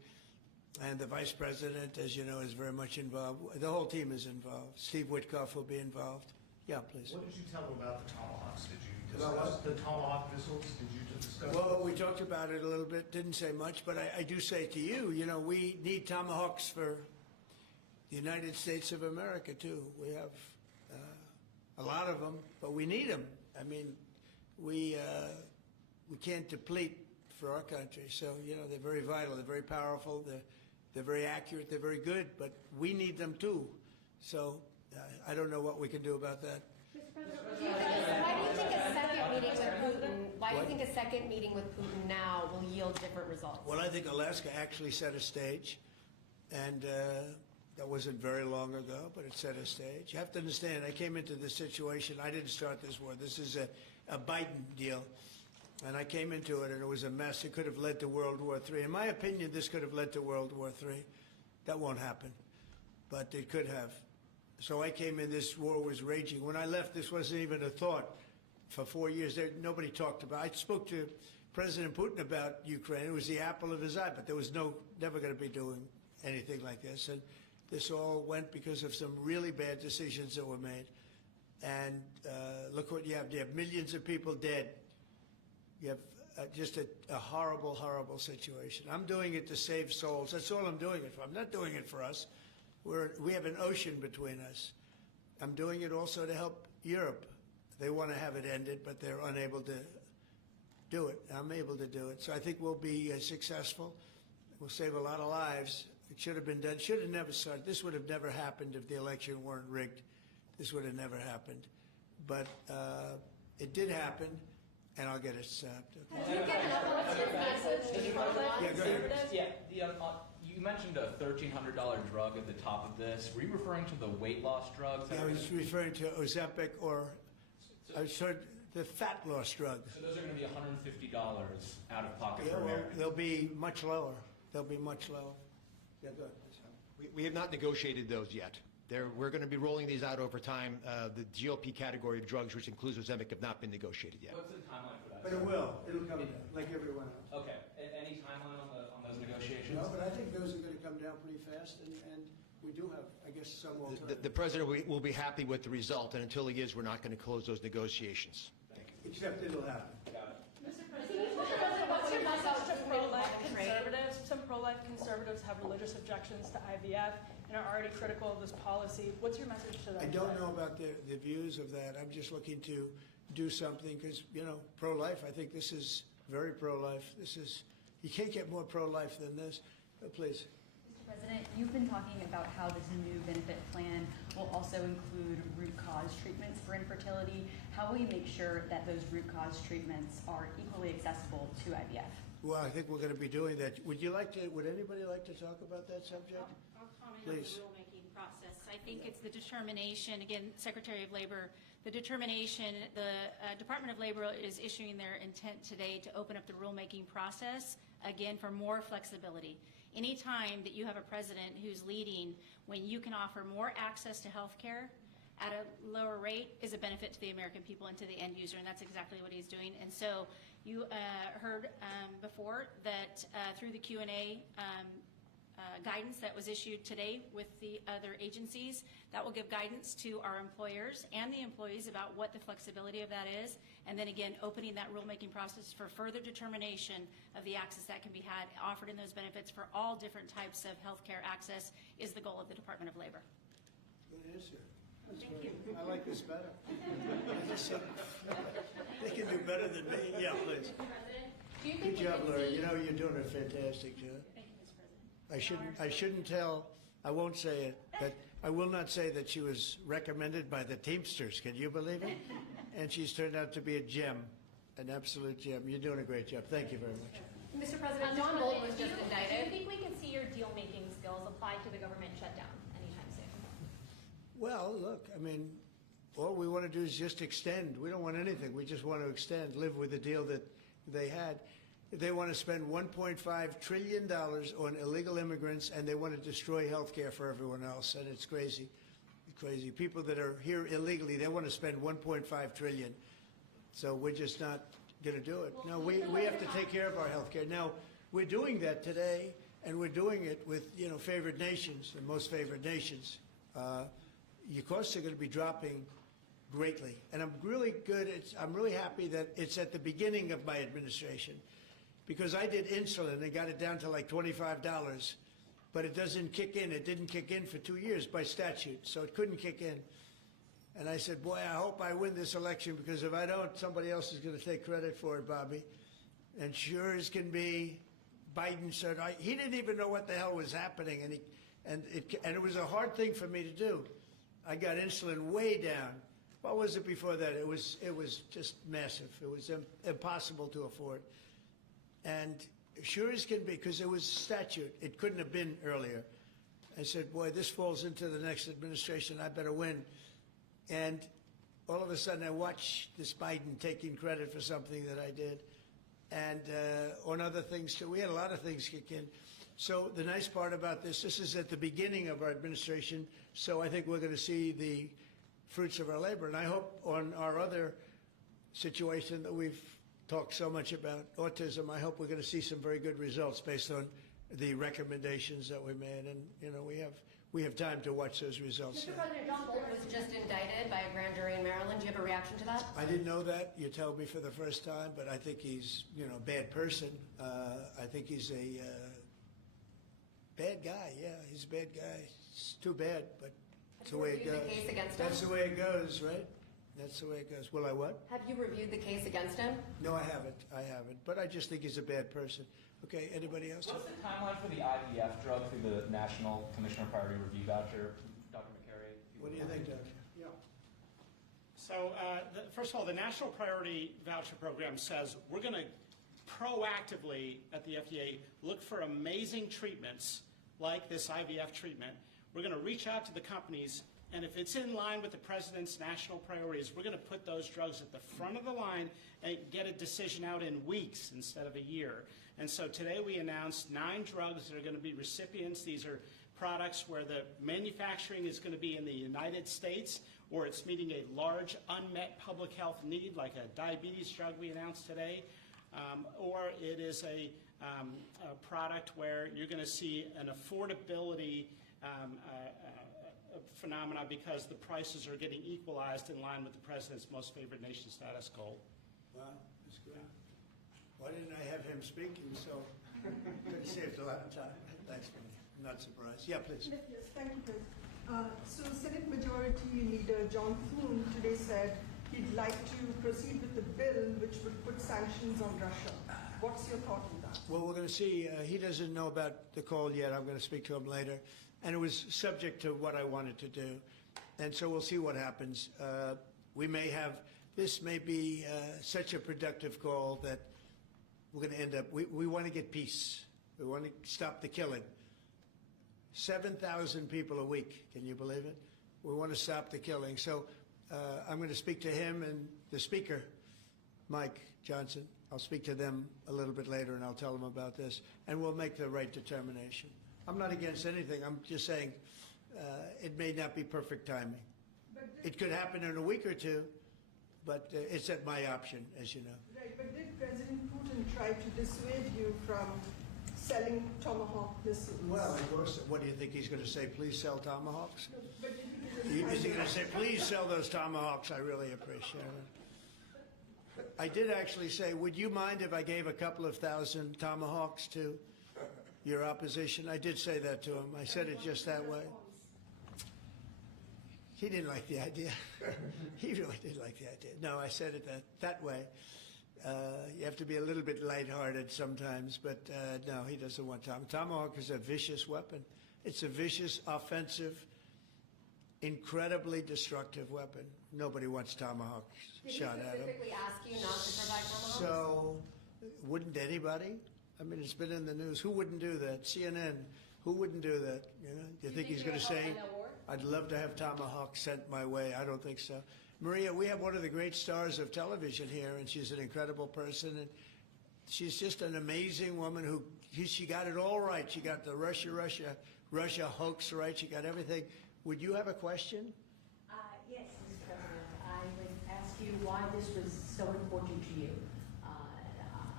And the vice president, as you know, is very much involved. The whole team is involved. Steve Witkoff will be involved. Yeah, please. What did you tell him about the Tomahawks? Did you About discuss the Tomahawk missiles? Did you discuss? Well, we talked about it a little bit. Didn't say much, but I do say to you, we need Tomahawks for the United States of America, too. We have a lot of them, but we need them. I mean, we can't deplete for our country. So, they're very vital. They're very powerful. They're very accurate. They're very good, but we need them, too. So I don't know what we can do about that. Why do you think a second meeting with Putin? Why do you think a second meeting with Putin now will yield different results? Well, I think Alaska actually set a stage, and that wasn't very long ago, but it set a stage. You have to understand, I came into this situation. I didn't start this war. This is a Biden deal. And I came into it, and it was a mess. It could have led to World War III. In my opinion, this could have led to World War III. That won't happen, but it could have. So I came in, this war was raging. When I left, this wasn't even a thought. For 4 years, nobody talked about it. I spoke to President Putin about Ukraine. It was the apple of his eye, but there was never going to be doing anything like this. And this all went because of some really bad decisions that were made. And look what you have. You have millions of people dead. You have just a horrible, horrible situation. I'm doing it to save souls. That's all I'm doing it for. I'm not doing it for us. We have an ocean between us. I'm doing it also to help Europe. They want to have it ended, but they're unable to do it. I'm able to do it. So I think we'll be successful. We'll save a lot of lives. It should have been done. Should have never started. This would have never happened if the election weren't rigged. This would have never happened. But it did happen, and I'll get it stopped. Okay? Yeah, go ahead. Yeah, you mentioned a $1,300 drug at the top of this. Were you referring to the weight loss drugs? I was referring to Ozempic or I heard the fat loss drug. So those are going to be $150 out of pocket Yeah, for well, Americans. they'll be much lower. They'll be much lower. Yeah, go ahead. We have not negotiated those yet. We're going to be rolling these out over time. The GLP category of drugs, which includes Ozempic, have not been negotiated yet. What's the timeline for that? But it will. It'll come down, like everyone else. Okay. Any timeline on those negotiations? No, but I think those are going to come down pretty fast, and we do have, I guess, some alternatives. The president will be happy with the result, and until he is, we're not going to close those negotiations. Except it'll happen. Mr. President, what's your message to pro-life conservatives? Some pro-life conservatives have religious objections to IVF and are already critical of this policy. What's your message to them? I don't know about the views of that. I'm just looking to do something because, pro-life, I think this is very pro-life. You can't get more pro-life than this. Please. Mr. President, you've been talking about how this new benefit plan will also include root cause treatments for infertility. How will you make sure that those root cause treatments are equally accessible to IVF? Well, I think we're going to be doing that. Would anybody like to talk about that subject? I'll comment Please. on the rulemaking process. I think it's the determination, again, Secretary of Labor, the determination, the Department of Labor is issuing their intent today to open up the rulemaking process, again, for more flexibility. Anytime that you have a president who's leading when you can offer more access to health care at a lower rate is a benefit to the American people and to the end user, and that's exactly what he's doing. And so you heard before that through the Q&A guidance that was issued today with the other agencies, that will give guidance to our employers and the employees about what the flexibility of that is, and then again, opening that rulemaking process for further determination of the access that can be had, offered in those benefits for all different types of healthcare access is the goal of the Department of Labor. Good answer. Thank you. I like this better. They can do better than me. Yeah, please. Do you think Good job, Larry. You're doing a fantastic job. Thank you, Mr. President. I shouldn't tell, I won't say it, but I will not say that she was recommended by the Teamsters. Can you believe it? And she's turned out to be a gem, an absolute gem. You're doing a great job. Thank you very much. Mr. President, John Bolton was just Do indicted. you think we can see your deal-making skills applied to the government shutdown anytime soon? Well, look, all we want to do is just extend. We don't want anything. We just want to extend, live with the deal that they had. They want to spend $1.5 trillion on illegal immigrants, and they want to destroy health care for everyone else, and it's crazy. Crazy. People that are here illegally, they want to spend $1.5 trillion. So we're just not going to do it. No, we have to take care of our health care. Now, we're doing that today, and we're doing it with, favored nations, the most favored nations. Your costs are going to be dropping greatly. And I'm really happy that it's at the beginning of my administration, because I did insulin and got it down to like $25, but it doesn't kick in. It didn't kick in for 2 years by statute, so it couldn't kick in. And I said, boy, I hope I win this election, because if I don't, somebody else is going to take credit for it, Bobby. And sure as can be, Biden said, he didn't even know what the hell was happening, and it was a hard thing for me to do. I got insulin way down. What was it before that? It was just massive. It was impossible to afford. And sure as can be, because it was statute, it couldn't have been earlier. I said, boy, this falls into the next administration. I better win. And all of a sudden, I watched this Biden taking credit for something that I did, and on other things too. We had a lot of things kick in. So the nice part about this is at the beginning of our administration, so I think we're going to see the fruits of our labor. And I hope on our other situation that we've talked so much about, autism, I hope we're going to see some very good results based on the recommendations that we made. And, we have time to watch those results. Mr. President, John Bolton was just indicted by a grand jury in Maryland. Do you have a reaction to that? I didn't know that. You told me for the first time, but I think he's, a bad person. I think he's a bad guy. Yeah, he's a bad guy. It's too bad, but it's the way it Have you goes. reviewed the case against him? That's the way it goes, right? That's the way it goes. Will I what? Have you reviewed the case against him? No, I haven't. But I just think he's a bad person. Okay, anybody else? What's the timeline for the IVF drug through the National Commissioner Priority Review Voucher, Dr. McCary? What do you think, Doctor? Yeah. So, first of all, the National Priority Voucher Program says we're going to proactively at the FDA look for amazing treatments like this IVF treatment. We're going to reach out to the companies, and if it's in line with the President's national priorities, we're going to put those drugs at the front of the line and get a decision out in weeks instead of a year. And so today we announced 9 drugs that are going to be recipients. These are products where the manufacturing is going to be in the United States, or it's meeting a large unmet public health need, like a diabetes drug we announced today, or it is a product where you're going to see an affordability phenomena because the prices are getting equalized in line with the President's most favored nation status goal. Wow, that's great. Why didn't I have him speaking? So could have saved a lot of time. Thanks, man. I'm not surprised. Yeah, please. Yes, thank you, Chris. So Senate Majority Leader John Thune today said he'd like to proceed with the bill which would put sanctions on Russia. What's your thought on that? Well, we're going to see. He doesn't know about the call yet. I'm going to speak to him later. And it was subject to what I wanted to do. And so we'll see what happens. This may be such a productive call that we're going to end up, we want to get peace. We want to stop the killing. 7,000 people a week. Can you believe it? We want to stop the killing. So I'm going to speak to him and the speaker, Mike Johnson. I'll speak to them a little bit later and I'll tell them about this. And we'll make the right determination. I'm not against anything. I'm just saying it may not be perfect timing. It could happen in a week or two, but it's at my option, as you know. Right, but did President Putin try to dissuade you from selling Tomahawk missiles? Well, of course. What do you think he's going to say? Please sell Tomahawks? No, but Is he going to say, please sell those Tomahawks? I really appreciate it. I did actually say, would you mind if I gave a couple of thousand Tomahawks to your opposition? I did say that to him. I said it just that way. He didn't like the idea. He really didn't like the idea. No, I said it that way. You have to be a little bit lighthearted sometimes, but no, he doesn't want Tomahawk is a vicious weapon. It's a vicious, offensive, incredibly destructive weapon. Nobody wants Tomahawk shot at him. Did he specifically ask you not to provide Tomahawks? So, wouldn't anybody? I mean, it's been in the news. Who wouldn't do that? CNN. Who wouldn't do that? You know? Do you think he's going to say, I'd love to have Tomahawk sent my way? I don't think so. Maria, we have one of the great stars of television here, and she's an incredible person. And she's just an amazing woman who, she got it all right. She got the Russia hoax right. She got everything. Would you have a question? Yes, Mr. President. I would ask you why this was so important to you,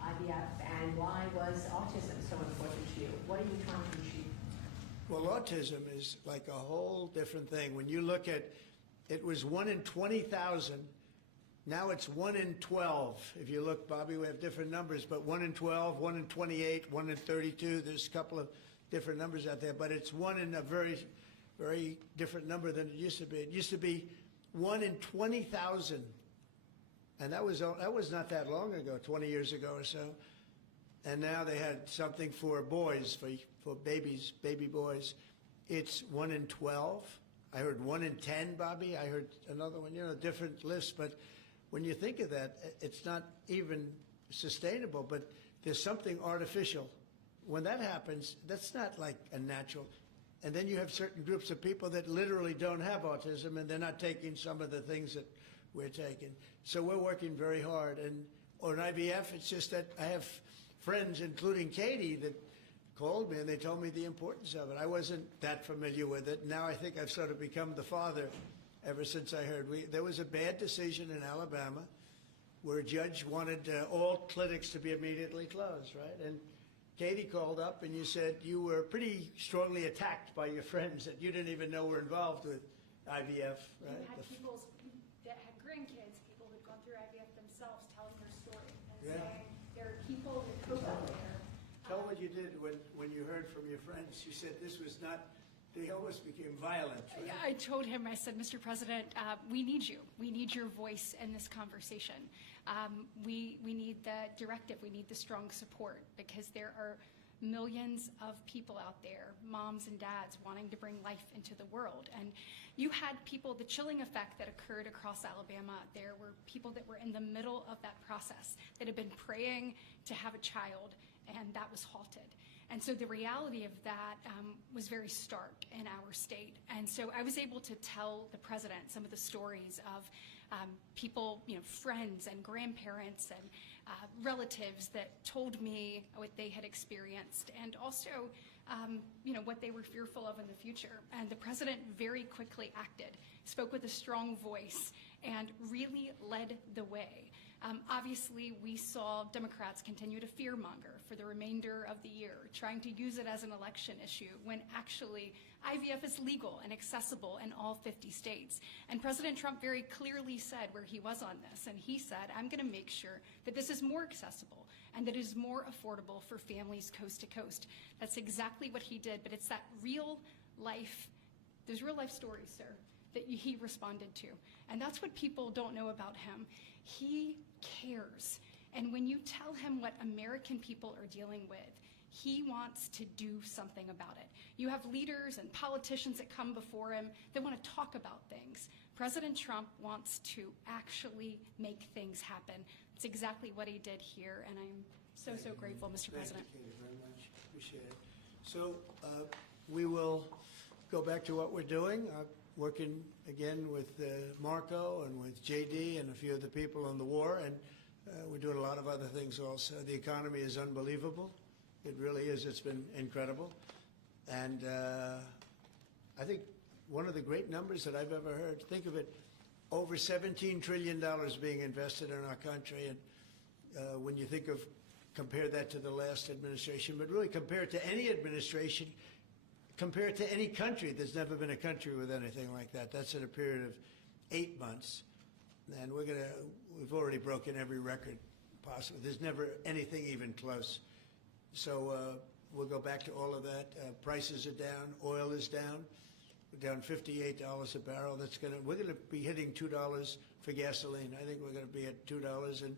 IVF, and why was autism so important to you? What are you trying to achieve? Well, autism is like a whole different thing. When you look at, it was 1 in 20,000. Now it's 1 in 12. If you look, Bobby, we have different numbers, but 1 in 12, 1 in 28, 1 in 32. There's a couple of different numbers out there, but it's 1 in a very, very different number than it used to be. It used to be 1 in 20,000. And that was not that long ago, 20 years ago or so. And now they had something for boys, for babies, baby boys. It's 1 in 12. I heard 1 in 10, Bobby. I heard another one, different lists. But when you think of that, it's not even sustainable, but there's something artificial. When that happens, that's not like a natural. And then you have certain groups of people that literally don't have autism, and they're not taking some of the things that we're taking. So we're working very hard. And on IVF, it's just that I have friends, including Katie, that called me and they told me the importance of it. I wasn't that familiar with it. Now I think I've sort of become the father ever since I heard. There was a bad decision in Alabama where a judge wanted all clinics to be immediately closed, right? And Katie called up and you said you were pretty strongly attacked by your friends that you didn't even know were involved with IVF, right? You had people that had grandkids, people who'd gone through IVF themselves, telling their story and Yeah. saying there are people with hope out there. Tell what you did when you heard from your friends. You said this was not, they almost became violent, right? I told him, I said, Mr. President, we need you. We need your voice in this conversation. We need the directive. We need the strong support because there are millions of people out there, moms and dads, wanting to bring life into the world. And you had people, the chilling effect that occurred across Alabama, there were people that were in the middle of that process that had been praying to have a child, and that was halted. And so the reality of that was very stark in our state. And so I was able to tell the president some of the stories of people, friends and grandparents and relatives that told me what they had experienced and also, what they were fearful of in the future. And the president very quickly acted, spoke with a strong voice, and really led the way. Obviously, we saw Democrats continue to fearmonger for the remainder of the year, trying to use it as an election issue when actually IVF is legal and accessible in all 50 states. And President Trump very clearly said where he was on this, and he said, I'm going to make sure that this is more accessible and that it is more affordable for families coast to coast. That's exactly what he did, but it's that real life, those real life stories, sir, that he responded to. And that's what people don't know about him. He cares. And when you tell him what American people are dealing with, he wants to do something about it. You have leaders and politicians that come before him that want to talk about things. President Trump wants to actually make things happen. It's exactly what he did here, and I'm so grateful, Mr. President. Thank you very much. Appreciate it. So we will go back to what we're doing. Working again with Marco and with JD and a few of the people on the war, and we're doing a lot of other things also. The economy is unbelievable. It really is. It's been incredible. And I think one of the great numbers that I've ever heard, think of it, over $17 trillion being invested in our country. And when you think of, compare that to the last administration, but really compare it to any administration, compare it to any country. There's never been a country with anything like that. That's in a period of 8 months. And we've already broken every record possible. There's never anything even close. So we'll go back to all of that. Prices are down. Oil is down. We're down $58 a barrel. We're going to be hitting $2 for gasoline. I think we're going to be at $2. And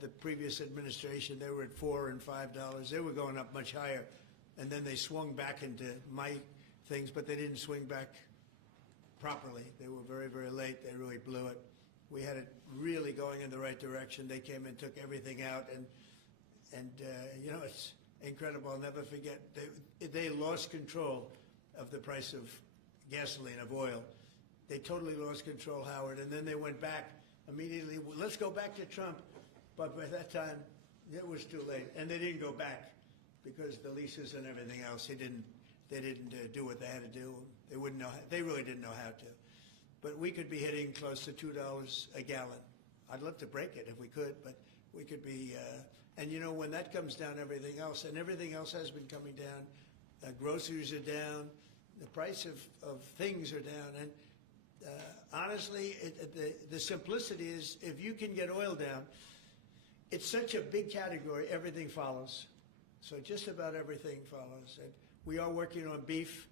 the previous administration, they were at $4 and $5. They were going up much higher. And then they swung back into my things, but they didn't swing back properly. They were very, very late. They really blew it. We had it really going in the right direction. They came and took everything out, and it's incredible. I'll never forget. They lost control of the price of gasoline, of oil. They totally lost control, Howard, and then they went back immediately. Let's go back to Trump. But by that time, it was too late, and they didn't go back because the leases and everything else, they didn't do what they had to do. They wouldn't know. They really didn't know how to. But we could be hitting close to $2 a gallon. I'd love to break it if we could, but we could be. And when that comes down, everything else, and everything else has been coming down. Groceries are down. The price of things are down. And honestly, the simplicity is if you can get oil down, it's such a big category, everything follows. So just about everything follows. And we are working on beef,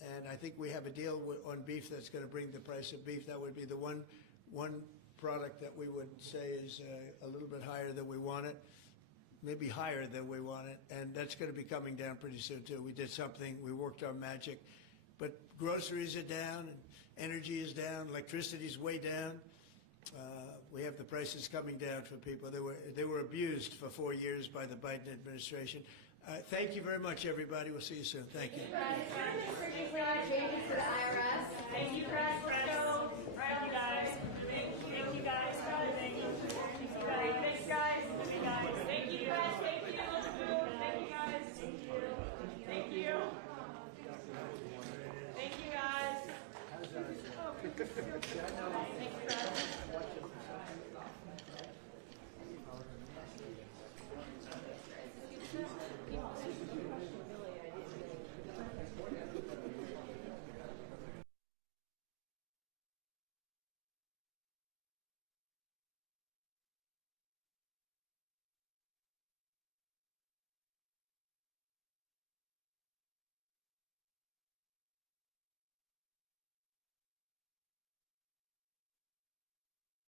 and I think we have a deal on beef that's going to bring the price of beef. That would be the one product that we would say is a little bit higher than we want it, maybe higher than we want it, and that's going to be coming down pretty soon too. We did something, we worked our magic, but groceries are down, and energy is down, electricity is way down. We have the prices coming down for people. They were abused for 4 years by the Biden administration. Thank you very much, everybody. We'll see you soon. Thank you. Changes for the IRS. Thank you, Chris. Right on, you guys.